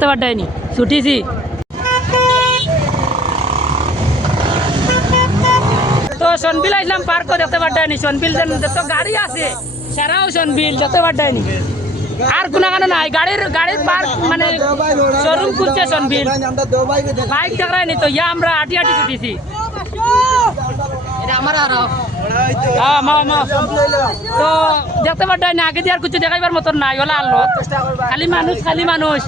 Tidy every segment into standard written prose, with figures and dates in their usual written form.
দেখতে পারটাইনি ছুটিছি তো সনবিল আইলাম পার্ক দেখতে পারটাইনি সনবিল যত গাড়ি আছে সারাও সনবিল দেখতে পারটাইনি আর কোনো কারণে নাই গাড়ির পার্ক মানে শোরুম খুলছে সনবিল বাইক দেখায়নি তো ইয়া আমরা আটি আটি ছুটিছি তো দেখতে পারটাই না আগে দিয়ে আর কিছু দেখাইবার মতন নাই ওলা আলো খালি মানুষ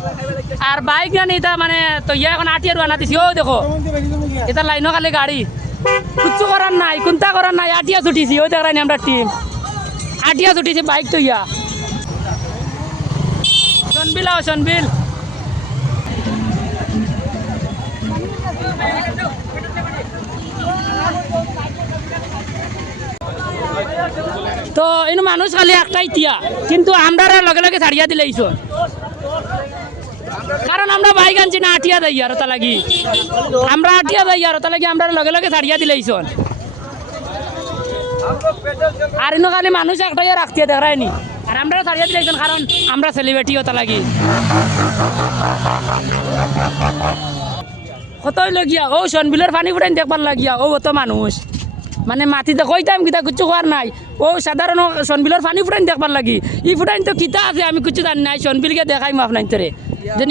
আর বাইক জানি এটা মানে তো ইয়া এখন আটি আর আনা দিছি ও দেখো এটা লাইনও খালি গাড়ি কিচ্ছু করার নাই কোনটা করার নাই আটিয়া ছুটিছি ওই দেখায়নি আমরা টিম আটিয়া ছুটিছি বাইক তো ইয়া সনবিল তো এনে মানুষ খালি একটাই তিয়া কিন্তু আমরা লগে লগে ছাড়িয়া দিলে এইসব কারণ আমরা বাইক আনছি না আটিয়া দেই আর তা লাগি আমরা আটিয়া দেই আর তা লাগি আমরা লগে লগে ছাড়িয়া দিলে এইসব আর এনে খালি মানুষ একটাই রাখতে দেখায়নি আর আমরা ছাড়িয়া দিলে কারণ আমরা সেলিব্রিটি ওটা লাগি কতই লগিয়া ও সনবিলের পানি ফুটাইন দেখবার লাগিয়া ও অত মানুষ মানে মাটিতে কইতাম কিতা কিছু হওয়ার নাই ও সাধারণ সনবিলের পানি ফুটাইন দেখবার লাগি ই ফুটাইন তো কিতা আছে আমি কিছু জানি নাই সনবিলকে দেখাই মাফ নাই তোরে যে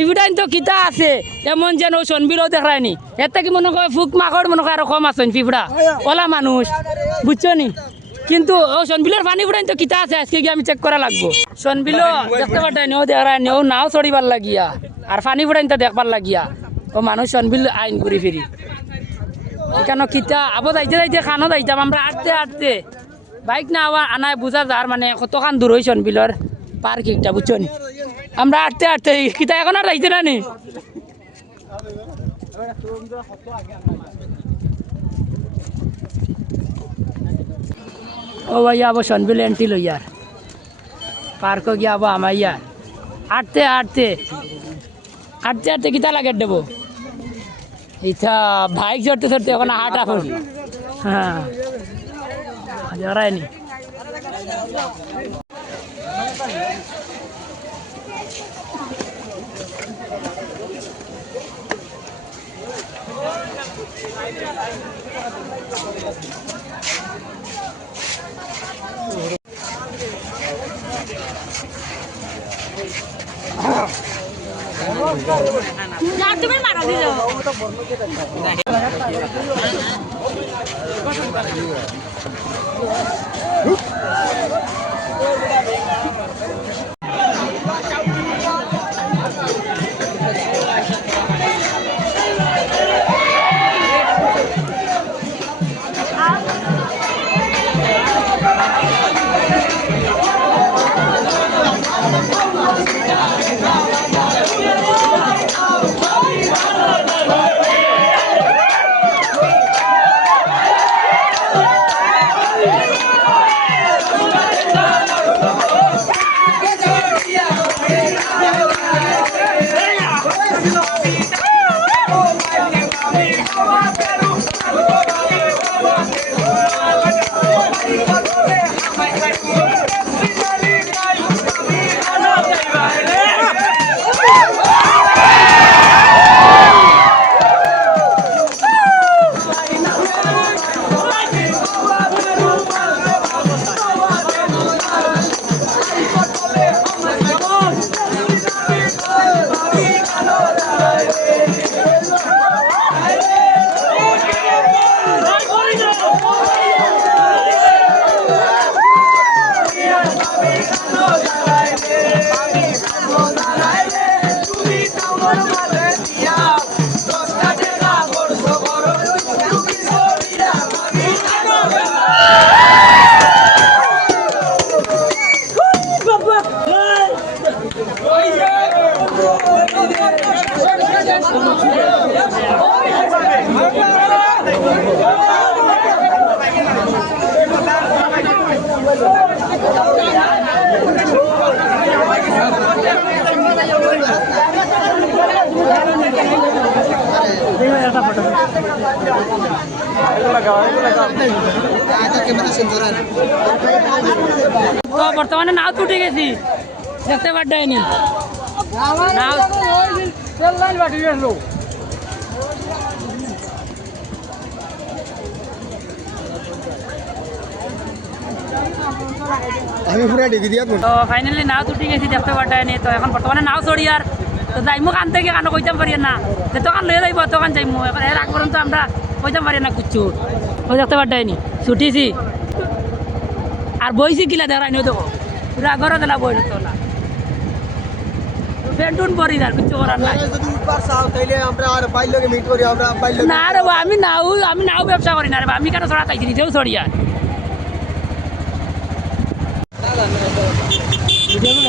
ইফুটাইন তো কিতা আছে এমন যেন ও সনবিলও দেখায়নি এর থেকে মনে হয় ফুক মাকড় মনে হয় আরো কম আছে পিঁপড়া ওলা মানুষ বুঝছো নি কিন্তু ও সনবিলের পানি ফুটাইন তো কিতা আছে আজকে গিয়ে আমি চেক করা লাগবো সনবিলও দেখতে পারটাইনি ও দেখায়নি ও নাও চড়িবার লাগিয়া আর পানি ফুটাইন তো দেখবার লাগিয়া ও মানুষ সনবিল আইন ঘুরি ফিরি এখানে কিতা আবো যাইতে খানো যাইতাম আমরা আটতে বাইক না আনায় বুঝা যার মানে কতখান দূর হই সনবিলর পার্কিংটা বুঝছো নি আমরা আটতে কিতা এখন আর যাইতে না নি ও ভাই আবো সনবিল এন্ট্রি লইয়ার পার্ক গিয়ে আবো আমার ইয়ার আটতে কিতা লাগে দেবো ইচ্ছা বাইক চড়তে এখন হাঁটা করি হ্যাঁ জড়ায়নি তুমি মারা দিল বর্তমানে নাও ছুটে গেছি দেখতে পারটাইনি আমি পুরা ডিগি দিয়া তো ফাইনালি নাও ছুটি গেছি দেখতে পাঠায়নি তো এখন বর্তমানে নাও ছড়ি আর তো যাইমু কান থেকে কানো কইতাম পারি না যে দোকান লয়ে যাইব দোকান যাইমু এখন এর আগ পর্যন্ত আমরা কইতাম পারি না কিচ্ছু ওই দেখতে পাঠায়নি ছুটিছি আর বইছি কিলা দেখায়নি দেখো পুরা ঘরে দিলা বই তো না পেন্টুন পরি আর কিচ্ছু করার নাই যদি উপর চাও তাইলে আমরা আর বাইর লগে মিট করি আমরা বাইর লগে না রে বাবা, আমি নাও ব্যবসা করি না রে বাবা, আমি কেন ছড়া তাইছি নিজেও ছড়ি আর ভিডিওগুলো